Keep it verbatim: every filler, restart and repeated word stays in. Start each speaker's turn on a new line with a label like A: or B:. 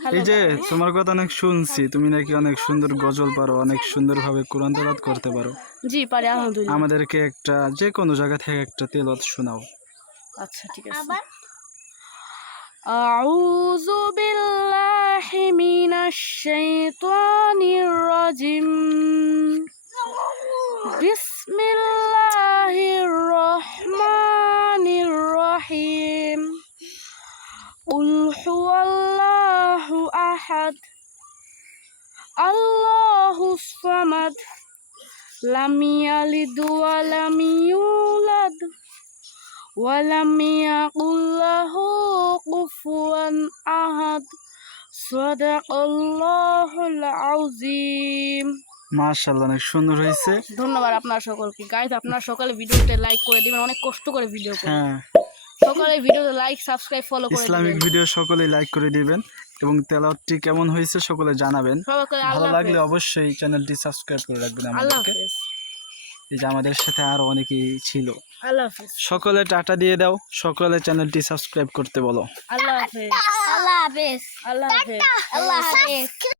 A: এই যে তোমার কথা অনেক শুনছি, তুমি নাকি অনেক সুন্দর গজল পারো, অনেক সুন্দরভাবে কোরআন তেলাওয়াত করতে পারো।
B: জি পারি আলহামদুলিল্লাহ।
A: আমাদেরকে একটা যে কোনো জায়গা থেকে একটা তেলাওয়াত শোনাও।
B: আচ্ছা ঠিক আছে। আউযু বিল্লাহি মিনাশ শাইতানির রাজিম। বিসমিল্লাহির রহমানির রহিম। কুল হুয়াল্লাহু আহাদ আল্লাহুস সামাদ লাম ইয়ালিদ ওয়া লাম ইউলাদ ওয়া লাম ইয়াকুল লাহু কুফুয়ান আহাদ। সাদাকাল্লাহুল আযীম।
A: মাশাআল্লাহ, অনেক সুন্দর হয়েছে।
B: ধন্যবাদ আপনার সকলকে। গাইস আপনারা সকালে ভিডিওতে লাইক করে দিবেন, অনেক কষ্ট করে ভিডিও করি।
A: হ্যাঁ,
B: সকালে ভিডিওতে লাইক সাবস্ক্রাইব ফলো করে
A: ইসলামিক
B: দিবেন।
A: ভিডিও সকলেই লাইক করে দিবেন এবং তেলাওয়াতটি কেমন হয়েছে সকলে জানাবেন।
B: সবাইকে
A: ভালো
B: আল্লাহ
A: লাগলে
B: হাফেজ।
A: অবশ্যই চ্যানেলটি সাবস্ক্রাইব করে রাখবেন
B: আল্লাহ
A: আমাদেরকে।
B: হাফেজ।
A: এই যে আমাদের সাথে আরো অনেকেই ছিল।
B: আল্লাহ হাফেজ।
A: সকলে টাটা দিয়ে দাও, সকলে চ্যানেলটি সাবস্ক্রাইব করতে বলো।
B: আল্লাহ হাফেজ।
C: আল্লাহ হাফেজ।
B: আল্লাহ হাফেজ।
C: আল্লাহ হাফেজ।